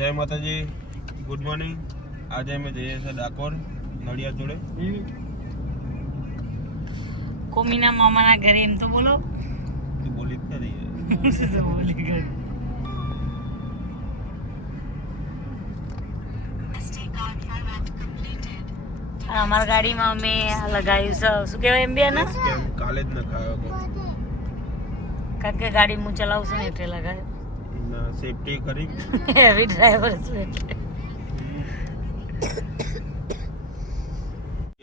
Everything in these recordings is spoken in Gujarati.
જય માતાજી, ગુડ મોર્નિંગ. આજે અમે જઈએ છીએ ડાકોર નડિયાદ જોડે. કોમીના મામાના ઘરે. એમ તો બોલો. તું બોલી જ નથી. અમારી ગાડીમાં અમે લગાવ્યું છે શું કહેવાય એમ બે ને કાલે જ નખાયો હતો કારણ કે ગાડી હું ચલાવું છું ને એટલે લગાવ્યું. સેફટી કરી હેવી ડ્રાઈવર છું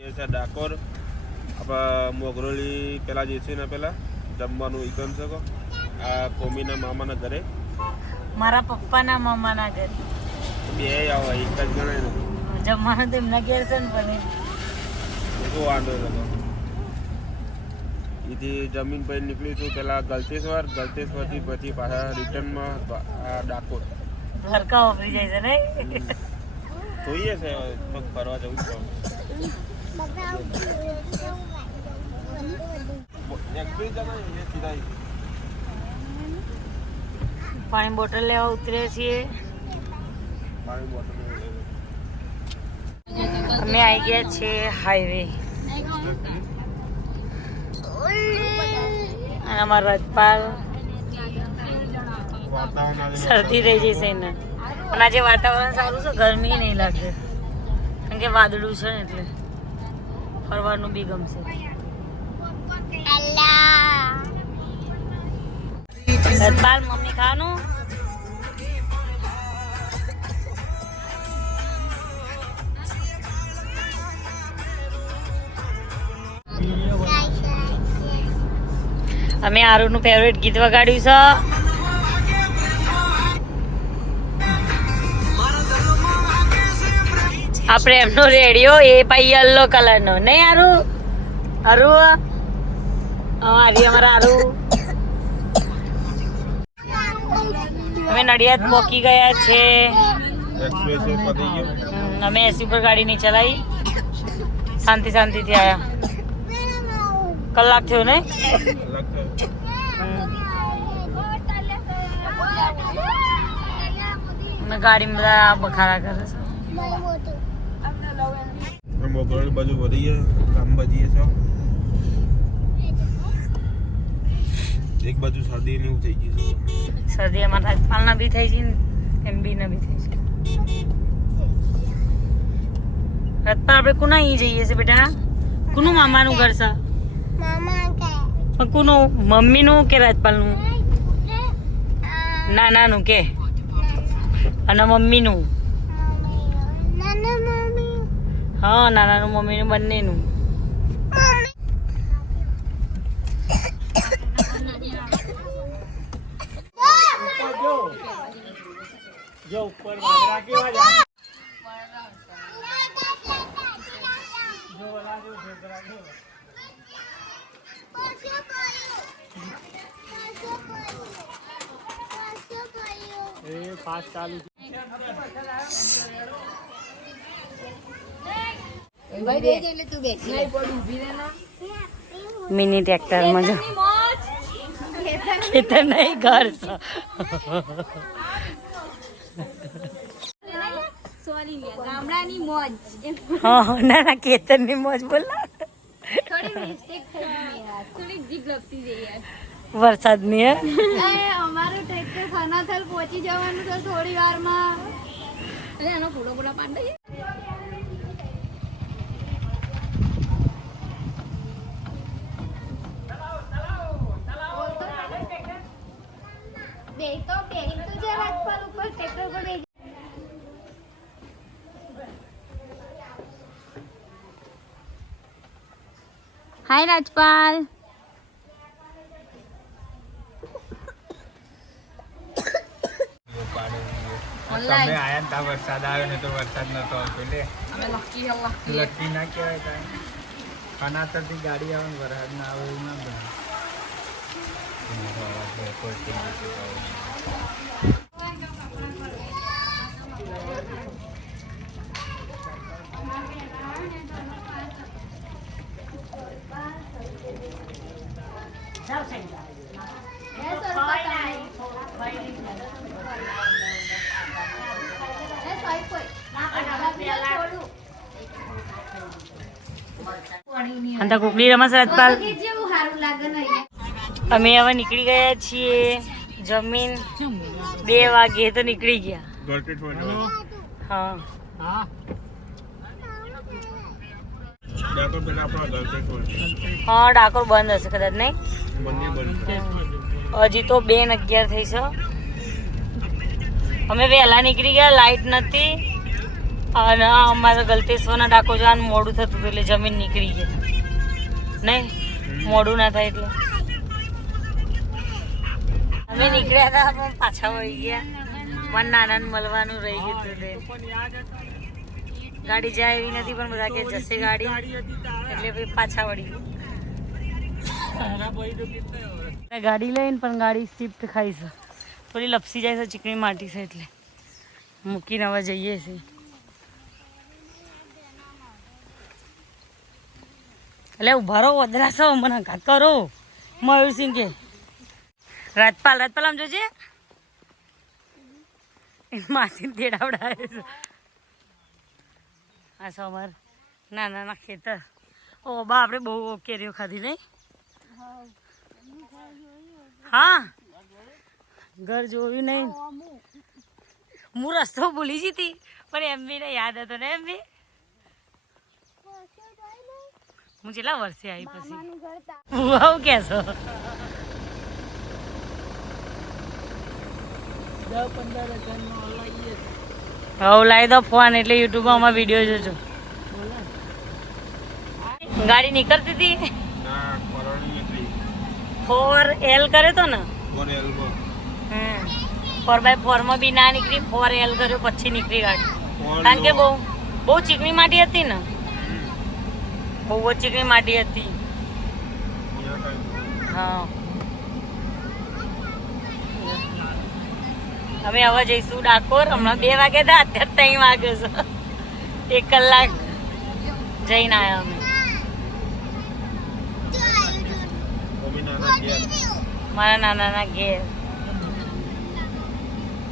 એટલે ડાકોર આપણા મોગરોલી પેલા જે છે ને પેલા જમવાનું ઈકન છે આ કોમીના મામાના ઘરે, મારા પપ્પાના મામાના ઘરે બે આવો એક જ ગણાય ને. જમવાનું તો એમના ઘેર છે ને પણ શું વાંધો નતો. એથી જમીન પર નીકળીશું પેલા ગલતેશ્વરથી પછી પાછા રિટર્નમાં ડાકોર. ફરકા વાપરી જાય છે ને. જોઈએ છે ફરવા જવું છે. પાણી બોટલ લેવા ઉતરે છીએ. અમે આવી ગયા છે હાઈવે. અને અમારા રાજપાલ શરદી થઈ જશે એને. પણ આજે વાતાવરણ સારું છે, ગરમી નહીં લાગે કારણ કે વાદળું છે ને એટલે ફરવાનું બી ગમશે. રાજપાલ મમ્મી ખાવાનું અમે આરુનું ફેવરેટ ગીત વગાડ્યું છે. આપણે એમનો રેડિયો એ ભાઈ યલો કલર નો નહીં આરુ આરુ અમારા આરુ. અમે નડિયાદ પહોંચી ગયા છે. અમે એસી ઉપર ગાડી નહીં ચલાવી, શાંતિથી આવ્યા. કલાક થયો ને. ગાડી બધા બખાડા કરે છે. મોગરોલી બાજુ વધી કામ બચીએ છો. એક બાજુ શરદી ને એવું થઈ ગયું છે. શરદી અમારા રાજપાલના બી થઈ છે ને એમબી ના બી થઈ છે. રાજપાલ આપણે કોના અહીં જઈએ છે બેટા? કોનું મામાનું ઘર છે? કોનું? મમ્મીનું કે રાજપાલનું? નાનાનું કે અને મમ્મીનું? હા, નાનાનું મમ્મીનું બંનેનું. જો ઉપર વાદળા કેવા જાય. મિની ટ્રેક્ટર માં જો ખેતર નહીં ઘર છે. ગામડાની મોજ. હા, ના ના ખેતરની મોજ બોલ. વરસાદની અમારું ટ્રેક્ટર સનાથલ પહોંચી જવાનું છે થોડી વારમાં. એનો ફૂલો ફૂલા પાડ દઈએ. હાય રાજપાલ. તમે આયા તા વરસાદ આવ્યો ને તો વરસાદ નતો આવતો લે. લકી ના કહેવાય કાંઈ. ખનાતરથી ગાડી આવે ને વરસાદ ના આવે એવું ના બને. અને તો કુકડી રમસ રાજપાલ. જેવું સારું લાગે ને અમે હવે નીકળી ગયા છીએ. જમીન 2 વાગે તો નીકળી ગયા. હા હા ડાકોર બંધ હશે કદાચ નહીં. હજી તો 2:11 થઈ છે. અમે વહેલા નીકળી ગયા, લાઈટ નથી અને અમારે ગલતેશ્વરના ડાકોર જવાનું મોડું થતું હતું એટલે જમીન નીકળી ગયા. નહીં મોડું ના થાય એટલે અમે નીકળ્યા હતા પણ પાછા વળી ગયા. મને નાનાને મળવાનું રહી ગયું હતું તે ગાડી જાય એવી નથી પણ બધા કે જશે ગાડી એટલે પછી પાછા વળી ગયા. ગાડી લઈને પણ ગાડી શિફ્ટ ખાઈ છે, થોડી લપસી જાય છે, ચીકણી માટી છે એટલે મૂકીને હવે જઈએ છીએ. એટલે ઉભા રહો વધરા છો મને ઘાત કરો. મયુરસિંહ કે રાજપાલ આમ જોજે માસી તેડાવડાવે છે. આ છે અમાર નાના ખેતર. ઓ બા આપણે બહુ કેરીઓ ખાધી નહીં. હા ઘર જોયું નહીં. હું રસ્તો ભૂલી જતી પણ એમ બી ને યાદ હતો ને. એમ બી હું કેટલા વર્ષે આવી પછી આવું કેશો. 10-15 હવે લાવી દો ફોન એટલે યુટ્યુબમાં અમારા વિડીયો જોજો. ગાડી નીકળતી હતી 4L કરે તો ને 4x4 માં બી ના નીકળી. 4L કર્યો પછી નીકળી ગાડી. કારણ કે બહુ ચીકણી માટી હતી ને, બહુ ચીકણી માટી હતી. હા અમે હવે જઈશું ડાકોર. હમણાં 2 વાગે હતા, અત્યારે 3 વાગે છે. 1 કલાક જઈને આવ્યા અમે. મારા નાના ઘેર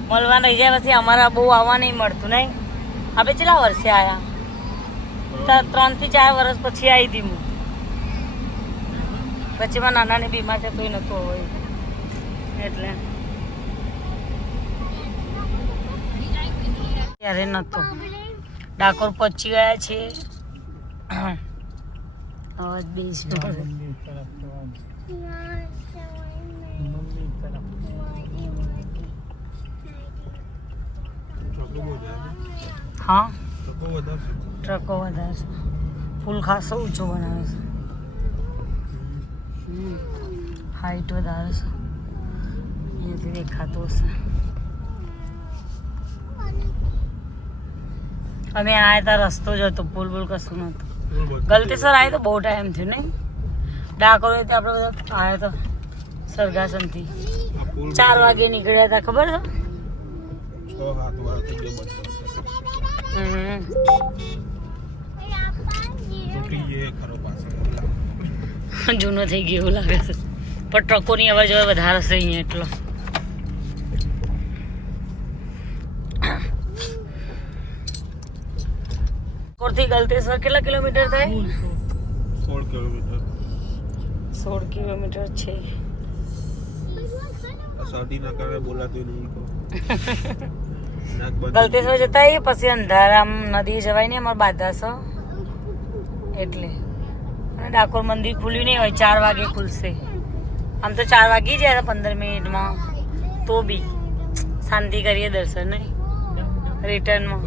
મળવા રહી જાય પછી અમારા બહુ આવવા નહીં મળતું નહીં. આપણે કેટલા વર્ષે આવ્યા? 3 થી 4 વર્ષ પછી આવી હતી હું. પછી મારા નાનાને બીમાર છે કોઈ નતું હોય એટલે ત્યારે નતો. ડાકોર પહોંચી ગયા છે. અવાજ બેસ હા ટ્રકો વધારે છે. પુલ ખાસો ઊંચો બનાવે છે. હાઈટ વધારે છે. અહીંયાથી દેખાતું હશે. અમે આવ્યા હતા રસ્તો જ હતો, પુલ બુલ કશું નહોતું. ગલતેશ્વર આવ્યા તો બહુ ટાઈમ થયો નહીં. ડાકોર આપણે બધા આવ્યા તો સરગાસનથી 4 વાગે નીકળ્યા હતા. ખબર છે? જૂનો થઈ ગયો એવું લાગે છે પણ ટ્રકોની અવાજ હવે વધારે છે અહીંયા એટલો. થી ગલતેશ્વર કેટલા કિલોમીટર થાય? 16 કિલોમીટર છે. ગલતેશ્વર જતા પછી અંધારામ નદી જવાય ને અમારે બાધાસો એટલે. અને ડાકોર મંદિર ખુલ્યું નહીં હોય, 4 વાગે ખુલશે. આમ તો 4 વાગી જાય 15 મિનિટમાં. તો બી શાંતિ કરીએ દર્શન નહીં રિટર્નમાં.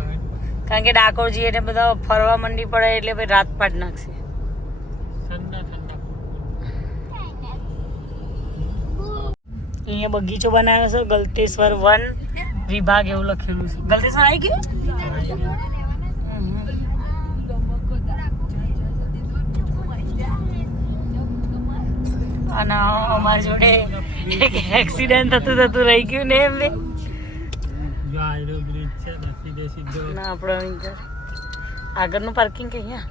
કારણ કે ડાકોર જઈએ એટલે બધા ફરવા મંડી પડે એટલે પછી રાત પાડ નાખશે. અહીંયા બગીચો બનાવ્યો છે ગલતેશ્વર વન વિભાગ એવું લખેલું છે. ગલતેશ્વર આવી ગયું. અને અમારી જોડે એક એક્સિડન્ટ થતું રહી ગયું ને એમ. ના આપણે આગળનું પાર્કિંગ કે અહીંયા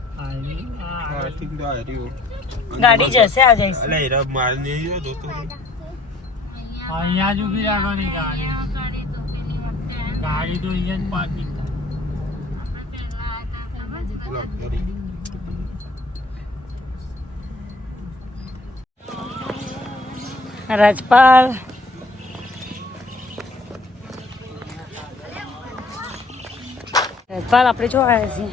ગાડી જશે આ જઈશ. અહીંયા જ ઉભી રાખવાની ગાડી તો અહીંયા જ પાર્કિંગ. રાજપાલ આપણે જો આવ્યા છીએ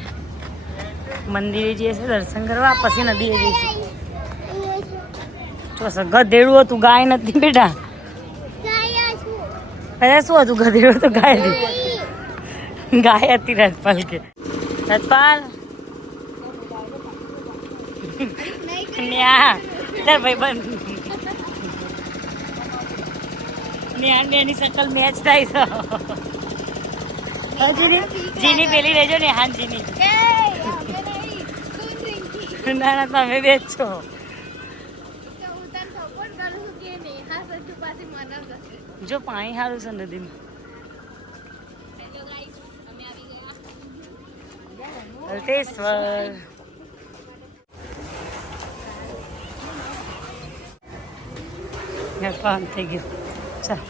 મંદિરે જઈએ છીએ દર્શન કરવા, પછી નદીએ જઈશું. જો ગધેડું હતું, ગાય નથી બેટા. અરે શું હતું? ગધેડું તો ગાય હતી. ગાય હતી રાજપાલ કે. રાજપાલ ન્યા તાર ભાઈ બંધ ન્યા ને એની શકલ મેચ થાય છે. જીની પેલી રહેજો ને હાન જીની. ના ના તમે બે જ છો. જો પાણી સારું છે નદીમાં. ગલતેશ્વર કામ થઈ ગયું. ચાલ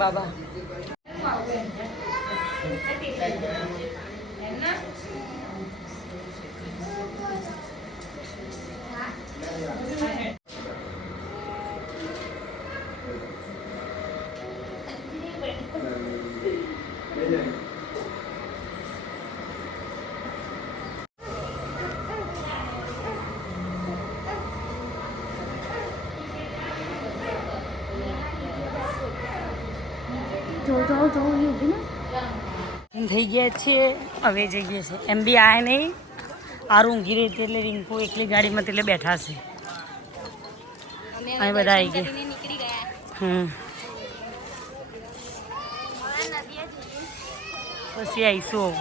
બાબા થઈ ગયા છીએ, હવે જઈએ છીએ. એમ બી આયા નહીં, આ ઊંઘી રહી હતી એટલે રિંકુ એકલી ગાડીમાં એટલે બેઠા છે. અહીં બધા આવી ગયા. પછી આવીશું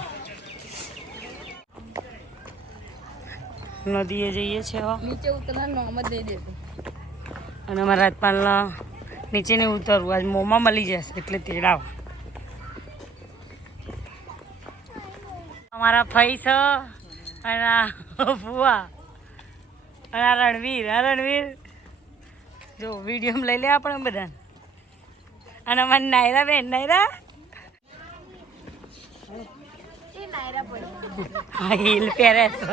નદીએ જઈએ છીએ. નીચે ઉતરવા નોમ જ દઈ દેતું. અને અમારા રાજપાલના નીચે નહીં ઉતરવું, આજ મોંમાં મળી જશે એટલે તેડાવ. અમારા ફઈ છે અને આ ફુવા અને આ રણવીર જો વિડીયો લઈ લે આપણે બધા. અને અમારી નાયરા બેન હા હિલ પહેરે છે.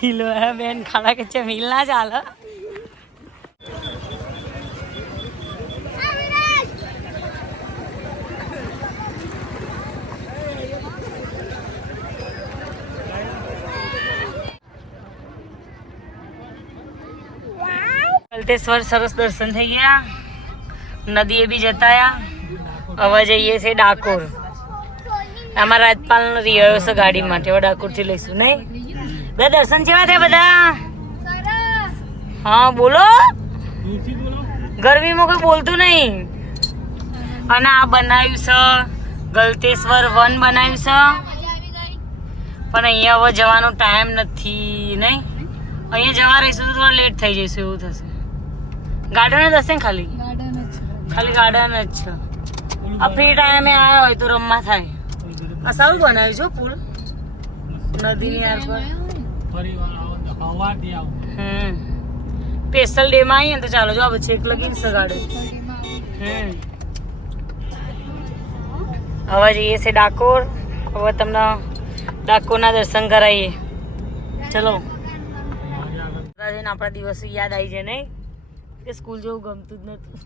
હિલ બેન ખાડા કે છે હિલ ના ચાલે. ગલતેશ્વર સરસ દર્શન થઈ ગયા, નદીએ બી જતા. હવે જઈએ છે ડાકોર. અમારા રાજપાલ નો રિયો છે ગાડી માટે, હવે ડાકોર થી લઈશું નહીં. બધા દર્શન કેવા થયા બધા? હા બોલો, ગરમીમાં કોઈ બોલતું નહીં. અને આ બનાવ્યું છે ગલતેશ્વર વન બનાવ્યું છે, પણ અહીંયા હવે જવાનો ટાઈમ નથી નહીં. અહીંયા જવા રહીશું તો થોડા લેટ થઈ જઈશું એવું થશે. ગાર્ડન જ હશે ને ખાલી ગાર્ડન જ છે. આ ફ્રી ટાઈમે આવ્યા હોય તો રમવા થાય. આ સારું બનાવ્યું છે પુલ નદીની યાર પર. સ્પેશિયલ ડે માં આવીએ ને તો ચાલો જો આ છેક લગીને સગાડે. હવે જઈએ છે ડાકોર. હવે તમને ડાકોરના દર્શન કરાવીએ. ચલો આપણા દિવસો યાદ આવી જાય નહીં કે સ્કૂલ જેવું ગમતું જ નતું.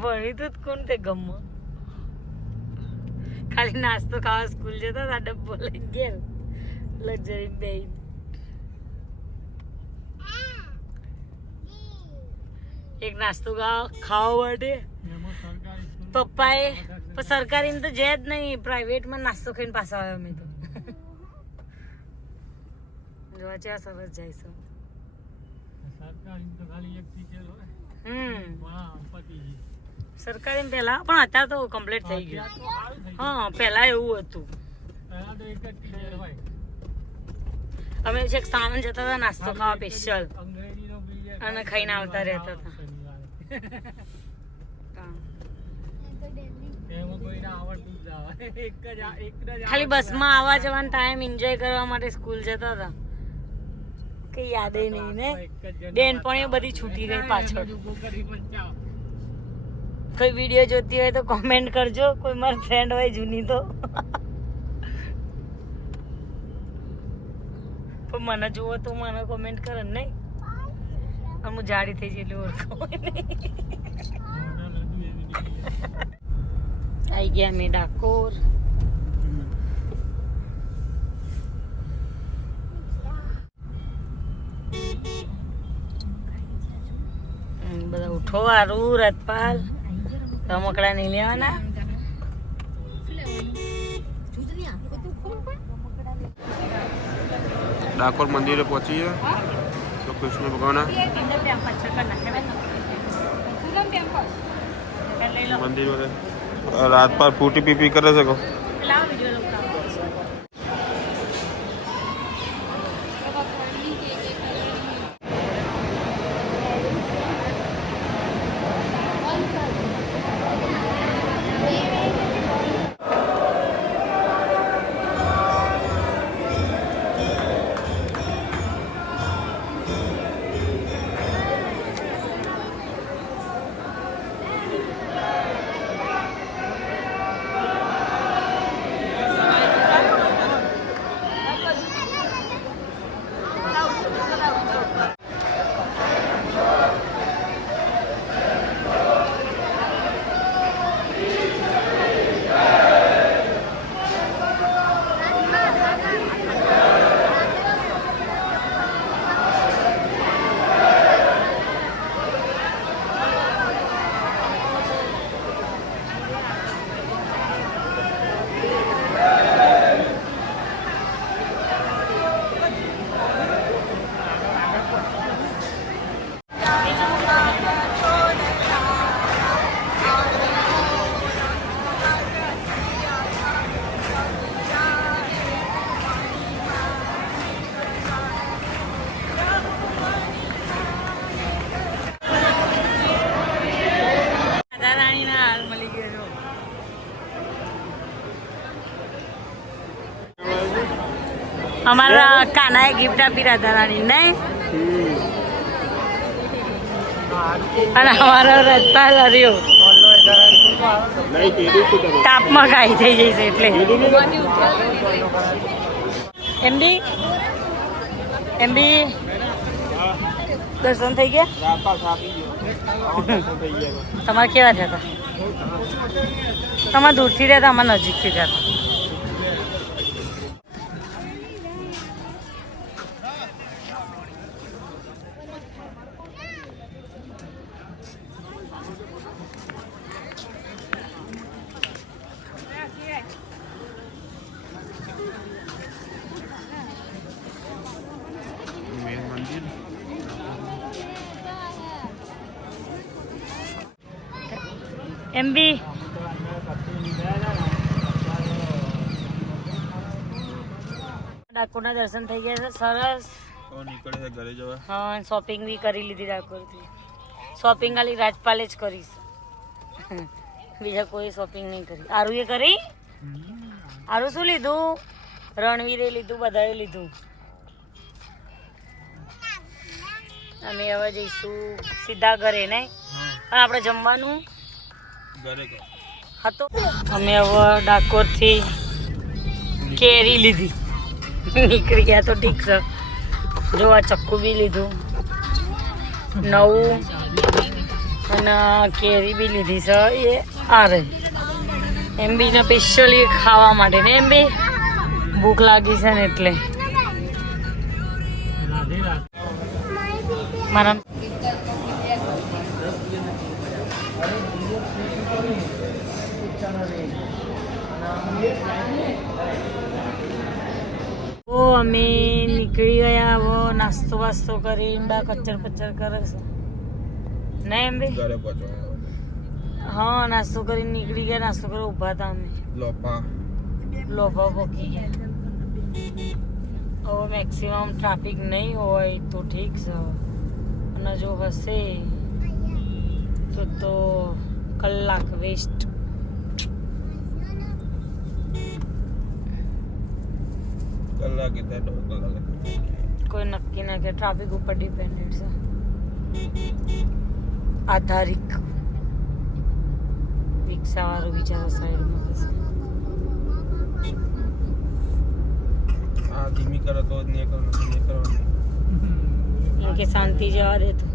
ભણી તું કોણ તે ગમો, ખાલી નાસ્તો ખાવા સ્કૂલ જતા હતા, ડબ્બો લઈને ઘેર લક્ઝરી બે. એક નાસ્તો ખાવા માટે પપ્પાએ સરકારી તો છે જ નહીં, પ્રાઇવેટમાં નાસ્તો ખાઈને પાછા આવ્યો અમે તો. જોવા છે સરસ જઈશું. સરકારી પેલા પણ અત્યારે તો કમ્પ્લીટ થઈ ગયું. હા પેલા એવું હતું. અમે છેક સામાન જતા હતા નાસ્તો ખાવા સ્પેશિયલ, અને ખાઈને આવતા રહેતા હતા. ખાલી બસમાં આવવા જવાનો ટાઈમ એન્જોય કરવા માટે સ્કૂલ જતા હતા, કઈ યાદ નહીં ને. બેનપણીઓ બધી છૂટી ગઈ પાછળ. કોઈ વિડીયો જોતી હોય તો કોમેન્ટ કરજો, કોઈ મારી ફ્રેન્ડ હોય જૂની તો. પણ મને જુઓ તો મને કોમેન્ટ કરે નહીં, હું જાડી થઈ જઈ એટલે ઓળખો. આવી ગયા મેં ડાકોર. બધા ઉઠો વારું રથપાલ રમકડા નહીં લેવાના. ડાકોર મંદિરે પહોંચી ગયા તો કૃષ્ણ ભગવાનના મંદિર રાત પર ફૂટી પીપી કરે છે. અમારા કાનાએ ગિફ્ટ આપી રાધા રાણી નહીં, અને અમારો રથપાલ હર્યો તાપમાં ખાઈ થઈ જશે એટલે. એમબી દર્શન થઈ ગયા તમારે? કેવા થયા હતા? તમારે દૂરથી રહ્યા હતા, અમારે નજીકથી રહ્યા હતા. એમબી ડાકોરના દર્શન થઈ ગયા છે સરસ. નીકળે છે ઘરે જવા. હા, શોપિંગ બી કરી લીધી ડાકોરથી. શોપિંગ ખાલી રાજપાલે જ કરીશ, બીજા કોઈ શોપિંગ નહીં કરી. આરુએ કરી? આરુ શું લીધું? રણવીરે લીધું, બધાએ લીધું. અમે હવે જઈશું સીધા ઘરે નહીં, પણ આપણે જમવાનું હતું. અમે હવે ડાકોરથી કેરી લીધી, નીકળી ગયા તો ઠીક છે. જો આ ચક્કુ બી લીધું નવું, અને કેરી બી લીધી છે. એ આ રહી એમ બી ને સ્પેશિયલી ખાવા માટે ને, એમ બી ભૂખ લાગી છે ને એટલે. મારા અમે નીકળી ગયા. હવે નાસ્તો વાસ્તો કરી બા કચર પચર કરે છે નહીં એમ બી? હા, નાસ્તો કરીને નીકળી ગયા. નાસ્તો કરવા ઊભા હતા અમે. લોભા પોકી ગયા. હવે મેક્સિમમ ટ્રાફિક નહીં હોય તો ઠીક છે, અને જો હશે તો કલાક વેસ્ટ. વાગે થાય 9 કલાકે. કોઈ નક્કી ના કે ટ્રાફિક ઉપર ડિપેન્ડેડ છે આધારિક રિક્ષાવાળું બિચારો સાઈડમાં હશે આ ધીમી કરો તો જ નહીં કરવાનું. એમ કે શાંતિ જવા દે તો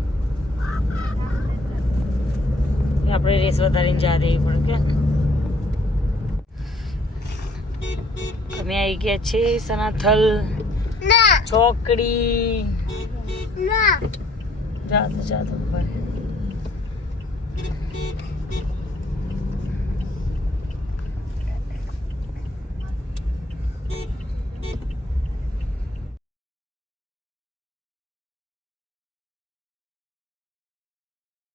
આપણે રેસ વધારીને જવા દેવી પડે કે અમે આવી ગયા છે સનાથલ ચોકડી જાતો ભાઈ